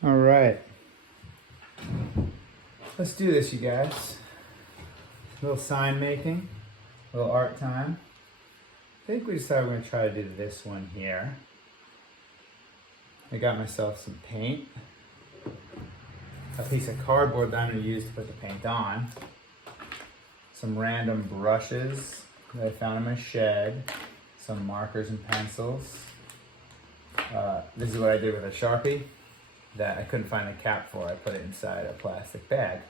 All right. Let's do this, you guys. A little sign making, a little art time. I think we decided we're going to try to do this one here. I got myself some paint, a piece of cardboard that I'm going to use to put the paint on, some random brushes that I found in my shed, some markers and pencils. This is what I did with a Sharpie that I couldn't find a cap for. I put it inside a plastic bag.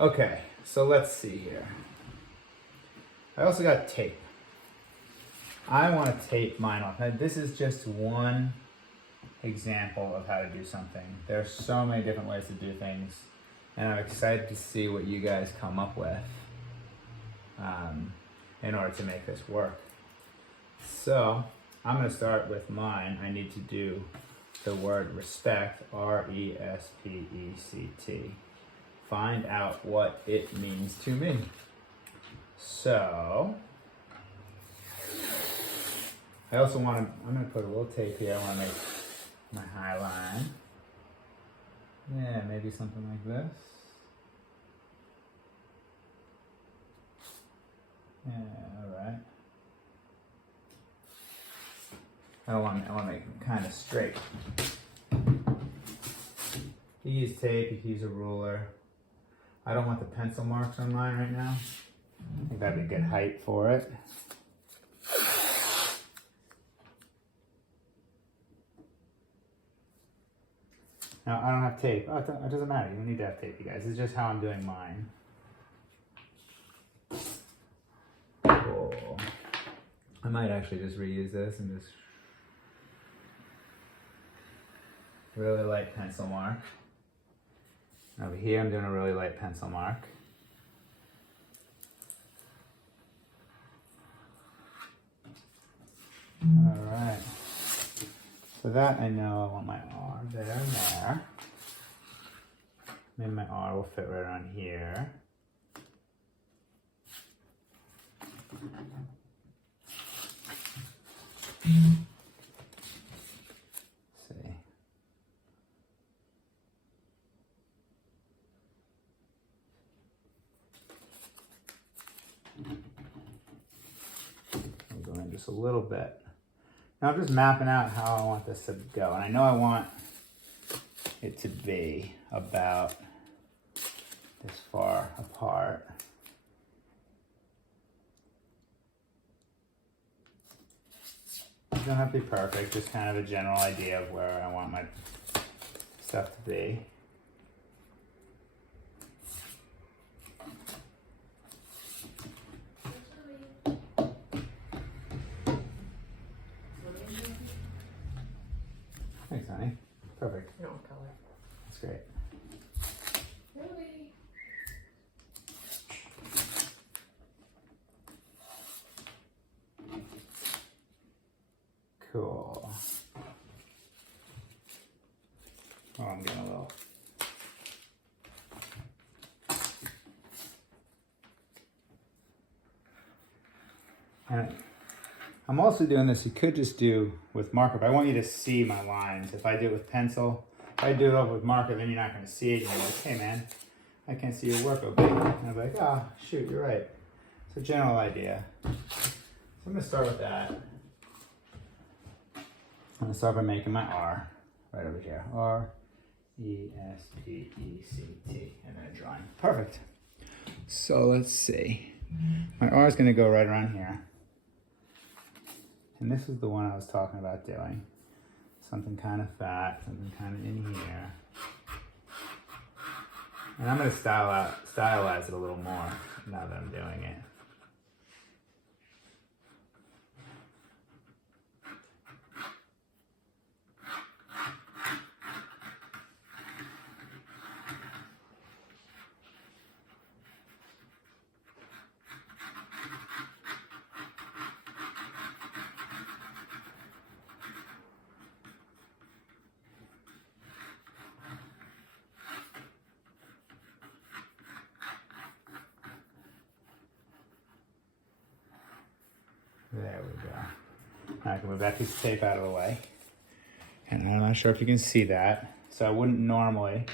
Okay, so let's see here. I also got tape. I want to tape mine off. Now, this is just one example of how to do something. There are so many different ways to do things, and I'm excited to see what you guys come up with in order to make this work. So I'm going to start with mine. I need to do the word respect, R-E-S-P-E-C-T. Find out what it means to me. So I also want to, I'm going to put a little tape here. I want to make my high line. Yeah, maybe something like this. Yeah, all right. I want to make them kind of straight. You use tape, you can use a ruler. I don't want the pencil marks on mine right now. I think that'd be a good height for it. Now, I don't have tape. Oh, it doesn't matter. You don't need to have tape, you guys. This is just how I'm doing mine. Cool. I might actually just reuse this and just really light pencil mark. Over here, I'm doing a really light pencil mark. All right. So that I know I want my R there and there. Maybe my R will fit right around here. See. I'm going just a little bit. Now I'm just mapping out how I want this to go. And I know I want it to be about this far apart. It doesn't have to be perfect, just kind of a general idea of where I want my stuff to be. Thanks, honey. Perfect. No color. That's great. Really? Cool. Oh, I'm getting a little. And I'm also doing this, you could just do with marker, but I want you to see my lines. If I do it with pencil, if I do it over with marker, then you're not going to see it. You're like, hey man, I can't see your work okay. And I'm like, oh, shoot, you're right. It's a general idea. So I'm going to start with that. I'm going to start by making my R right over here. R-E-S-P-E-C-T. And then a drawing. Perfect. So let's see. My R is going to go right around here. And this is the one I was talking about doing. Something kind of fat, something kind of in here. And I'm going to stylize it a little more now that I'm doing it. There we go. Now I can move that piece of tape out of the way. And I'm not sure if you can see that. So I wouldn't normally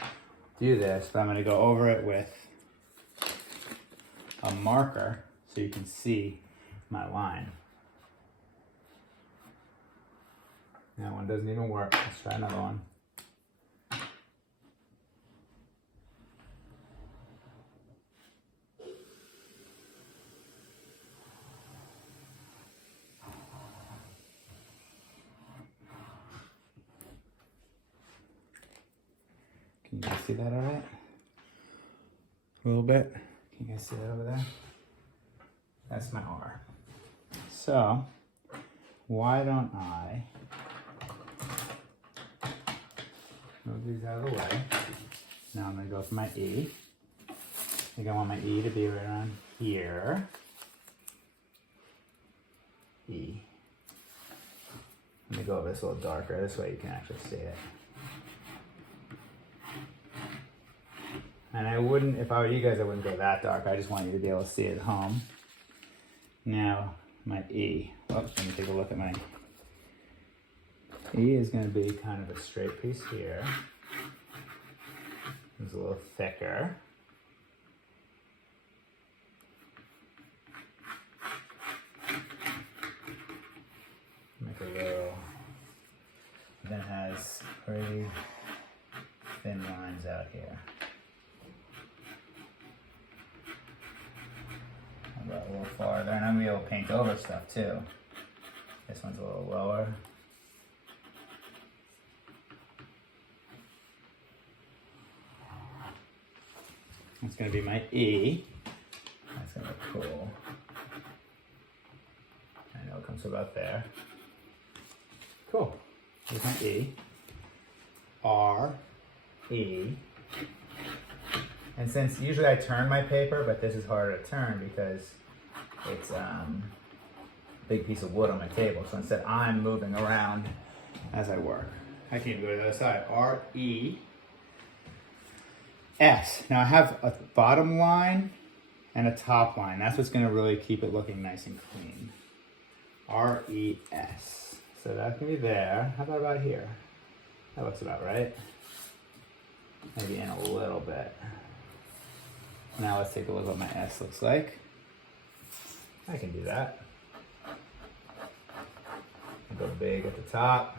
do this, but I'm gonna go over it with a marker so you can see my line. That one doesn't even work. Let's try another one. Can you guys see that all right? A little bit. Can you guys see that over there? That's my R. So, why don't I move these out of the way? Now I'm gonna go for my E. I think I want my E to be right around here. E. Let me go over this a little darker, this way you can actually see it. And I wouldn't, if I were you guys, I wouldn't go that dark. I just want you to be able to see it at home. Now, my E. Oops, let me take a look at my E is going to be kind of a straight piece here. It's a little thicker. Make a little, then it has pretty thin lines out here. A little farther, and I'm gonna be able to paint over stuff too. This one's a little lower. That's gonna be my E. That's gonna look cool. I know it comes about there. Cool. Here's my E. R, E. And since usually I turn my paper, but this is harder to turn because it's a big piece of wood on my table. So instead I'm moving around as I work. I can even go to the other side. R, E, S. Now I have a bottom line and a top line. That's what's gonna really keep it looking nice and clean. R, E, S. So that's gonna be there. How about here? That looks about right. Maybe in a little bit. Now let's take a look at what my S looks like. I can do that. I'll go big at the top.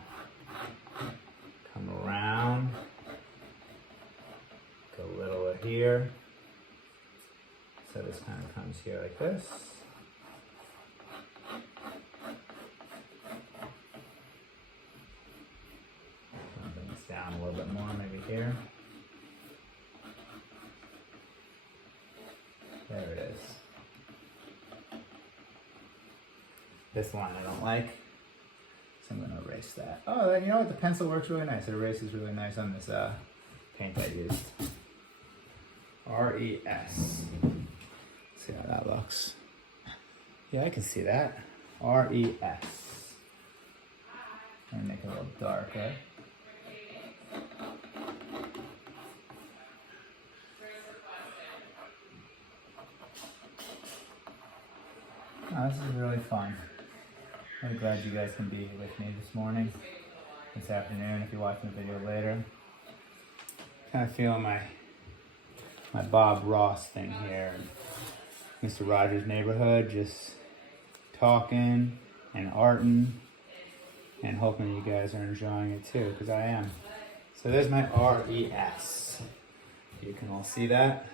Come around. Go a little here. So this kind of comes here like this. I'll bring this down a little bit more, maybe here. There it is. This line I don't like, so I'm going to erase that. Oh, you know what? The pencil works really nice. It erases really nice on this paint I used. R-E-S. See how that looks. Yeah, I can see that. R-E-S. I'm going to make it a little darker. Oh, this is really fun. I'm glad you guys can be with me this morning, this afternoon, if you're watching the video later. Kind of feeling my Bob Ross thing here. Mr. Rogers' Neighborhood, just talking and arting and hoping you guys are enjoying it too, because I am. So there's my R-E-S. You can all see that.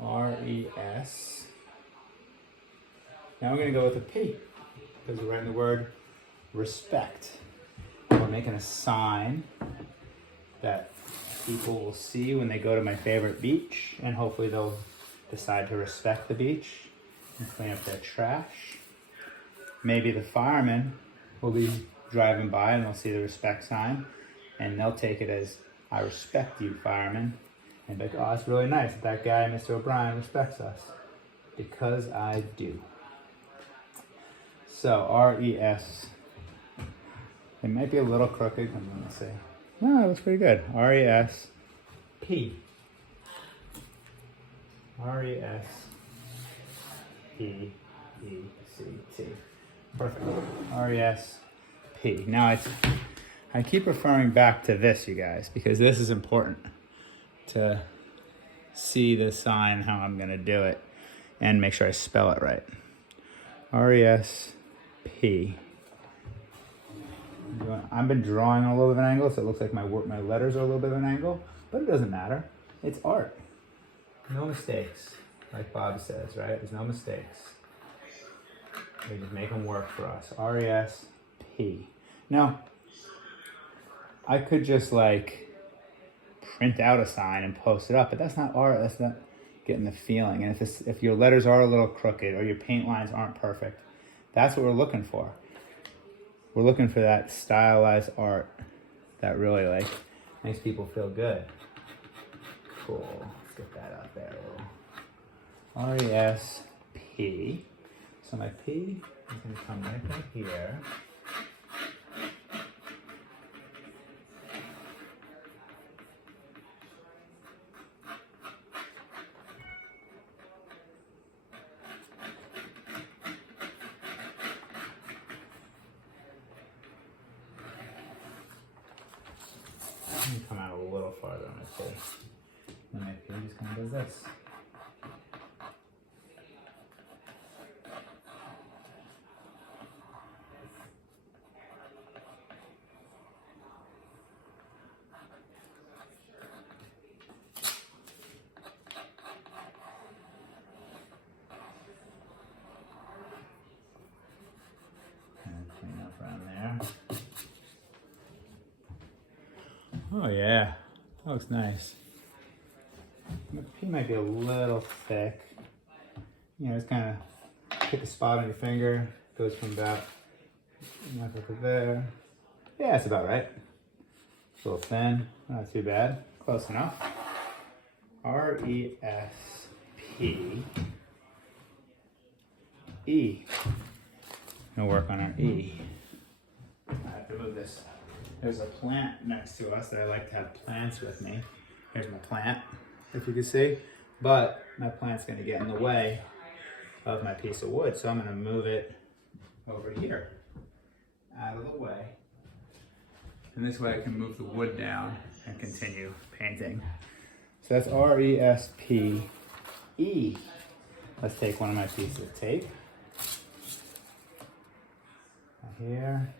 R-E-S. Now we're going to go with a P, because we're writing the word respect. We're making a sign that people will see when they go to my favorite beach, and hopefully they'll decide to respect the beach and clean up their trash. Maybe the firemen will be driving by and they'll see the respect sign, and they'll take it as, I respect you, fireman. And be like, oh, it's really nice that that guy, Mr. O'Brien, respects us. Because I do. So, R-E-S. It might be a little crooked. I'm going to say, no, it looks pretty good. R-E-S. P. R-E-S. P-E-C-T. Perfect. R-E-S. P. Now, I keep referring back to this, you guys, because this is important to see the sign, how I'm gonna do it, and make sure I spell it right. R-E-S-P. I've been drawing on a little bit of an angle, so it looks like my letters are a little bit of an angle, but it doesn't matter. It's art. No mistakes, like Bob says, right? There's no mistakes. We just make them work for us. R-E-S-P. Now, I could just like print out a sign and post it up, but that's not art. That's not getting the feeling. And if your letters are a little crooked or your paint lines aren't perfect, that's what we're looking for. We're looking for that stylized art that really like makes people feel good. Cool. Let's get that up there. R-E-S-P. So my P is going to come right back here. Come out a little farther on my P. And my P just kind of does this. And clean up around there. Oh yeah, that looks nice. My P might be a little thick. You know, just kind of pick a spot on your finger. Goes from about there. Yeah, that's about right. It's a little thin, not too bad. Close enough. R-E-S-P-E. Gonna work on our E. I have to move this. There's a plant next to us that I like to have plants with me. Here's my plant, if you can see. But my plant's gonna get in the way of my piece of wood, so I'm gonna move it over here, out of the way. And this way I can move the wood down and continue painting. So that's R-E-S-P-E. Let's take one of my pieces of tape. Here.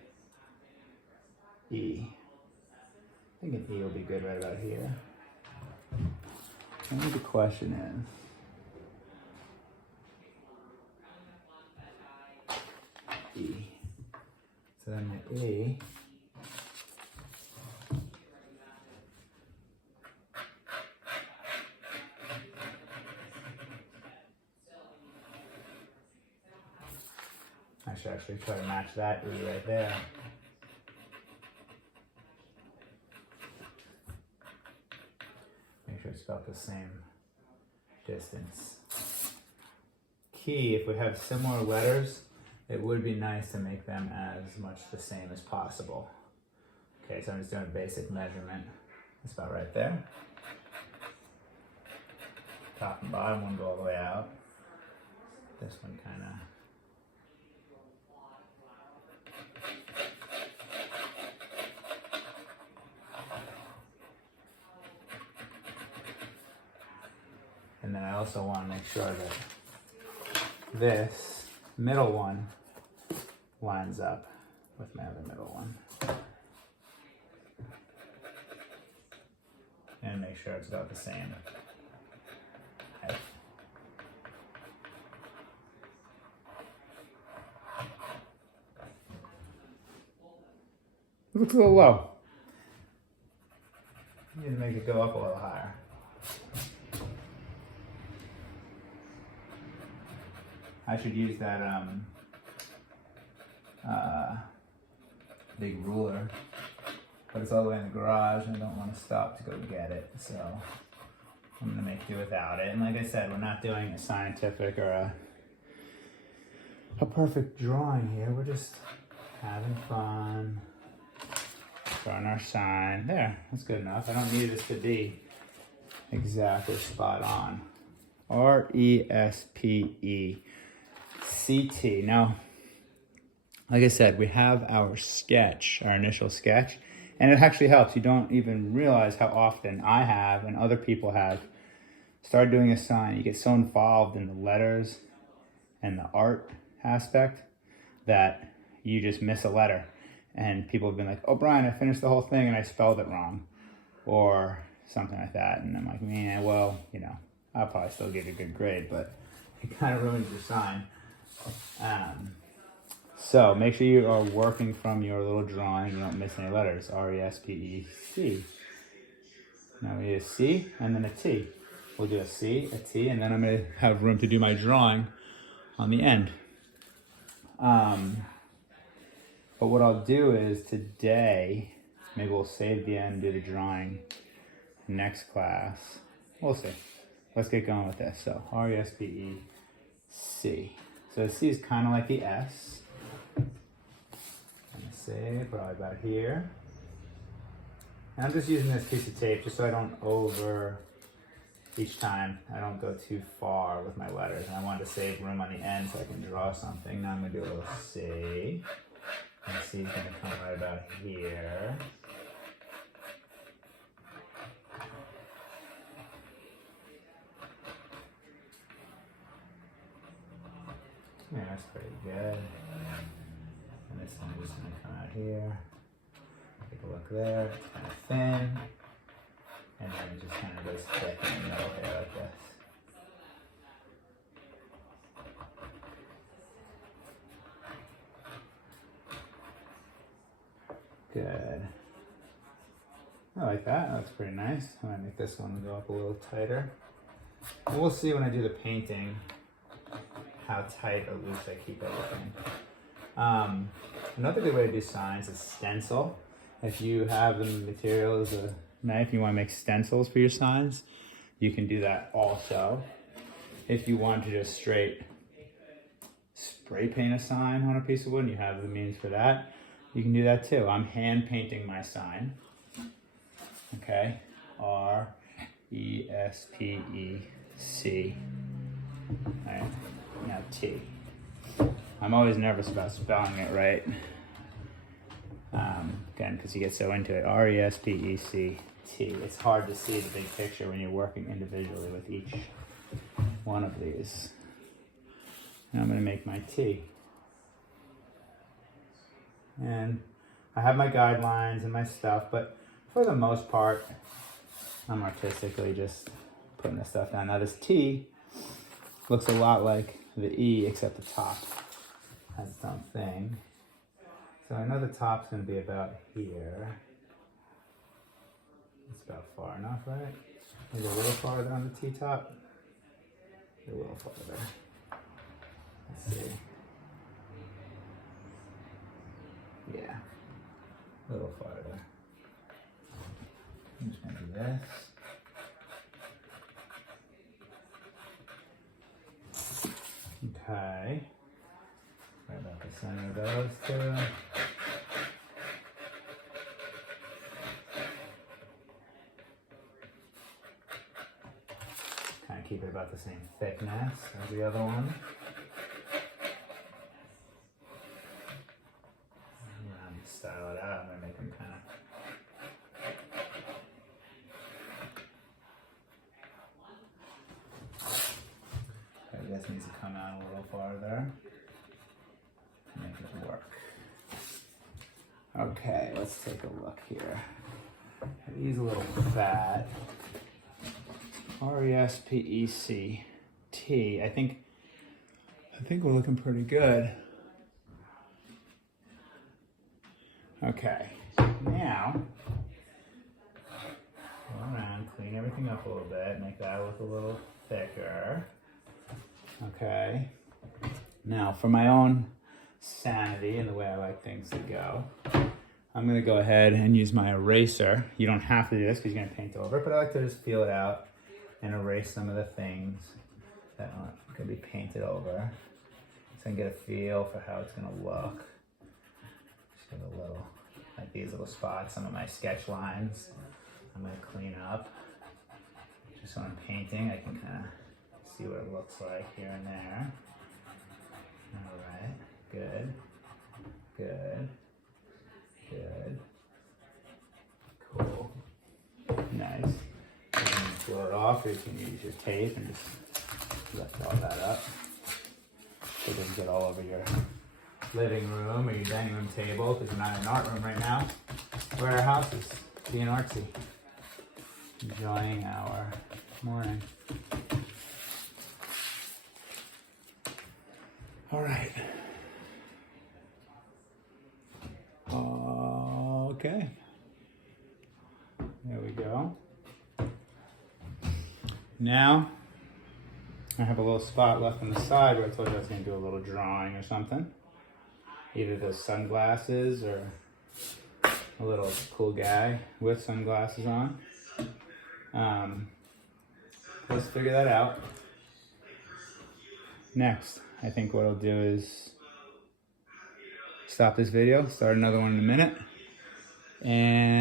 E. I think an E will be good right about here. And the question is E. So then the E. I should actually try to match that E right there. Make sure it's about the same distance. Key, if we have similar letters, it would be nice to make them as much the same as possible. Okay, so I'm just doing a basic measurement. That's about right there. Top and bottom one go all the way out. This one kind of. And then I also want to make sure that this middle one lines up with my other middle one. And make sure it's about the same height. It looks a little low. You need to make it go up a little higher. I should use that big ruler, but it's all the way in the garage and I don't want to stop to go get it, so I'm gonna make do without it. And like I said, we're not doing a scientific or a perfect drawing here. We're just having fun, drawing our sign. There, that's good enough. I don't need this to be exactly spot on. R-E-S-P-E. CT. Now, like I said, we have our sketch, our initial sketch, And it actually helps. You don't even realize how often I have and other people have started doing a sign. You get so involved in the letters and the art aspect that you just miss a letter. And people have been like, oh, Brian, I finished the whole thing and I spelled it wrong. Or something like that. And I'm like, man, well, you know, I'll probably still get a good grade, but it kind of ruins your sign. So make sure you are working from your little drawing. You don't miss any letters. R-E-S-P-E-C. Now we need a C and then a T. We'll do a C, a T, and then I'm going to have room to do my drawing on the end. But what I'll do is today, maybe we'll save the end, do the drawing next class. We'll see. Let's get going with this. So R-E-S-P-E-C. So the C is kind of like the S. I'm going to say probably about here. And I'm just using this piece of tape just so I don't each time I don't go too far with my letters. And I wanted to save room on the end so I can draw something. Now I'm going to do a little C. And C is going to come right about here. Yeah, that's pretty good. And this one is just going to come out here. Take a look there. It's kind of thin. And then it just kind of goes thick in the middle here like this. Good. I like that. That's pretty nice. I'm going to make this one go up a little tighter. And we'll see when I do the painting how tight or loose I keep everything. Another good way to do signs is stencil. If you have the material as a knife, you want to make stencils for your signs, you can do that also. If you want to just straight spray paint a sign on a piece of wood and you have the means for that, you can do that too. I'm hand painting my sign. Okay, R-E-S-P-E-C. All right, now T. I'm always nervous about spelling it right. Again, because you get so into it. R-E-S-P-E-C-T. It's hard to see the big picture when you're working individually with each one of these. And I'm going to make my T. And I have my guidelines and my stuff, but for the most part, I'm artistically just putting this stuff down. Now this T looks a lot like the E, except the top has its own thing. So I know the top's going to be about here. It's about far enough, right? Maybe a little farther on the T-top. A little farther. Let's see. Yeah, a little farther. I'm just going to do this. Okay. Right about the center of those two. Kind of keep it about the same thickness as the other one. And style it out. I'm going to make them kind of. Okay, this needs to come out a little farther. Make it work. Okay, let's take a look here. He's a little fat. R-E-S-P-E-C-T. I think we're looking pretty good. Okay, now go around, clean everything up a little bit, make that look a little thicker. Okay. Now for my own sanity and the way I like things to go, I'm going to go ahead and use my eraser. You don't have to do this because you're going to paint over it, but I like to just feel it out and erase some of the things that aren't going to be painted over. So I can get a feel for how it's going to look. Just get a little, like these little spots, some of my sketch lines I'm going to clean up. Just when I'm painting, I can kind of see what it looks like here and there. All right. Good, good, good, off, or you can use your tape and just lift all that up so it doesn't get all over your living room or your dining room table, because we're not in an art room right now. We're at our house is being artsy, enjoying our morning. All right. Okay. There we go. Now, I have a little spot left on the side where I told you I was going to do a little drawing or something. Either those sunglasses or a little cool guy with sunglasses on. Let's figure that out. Next, I think what I'll do is stop this video, start another one in a minute, and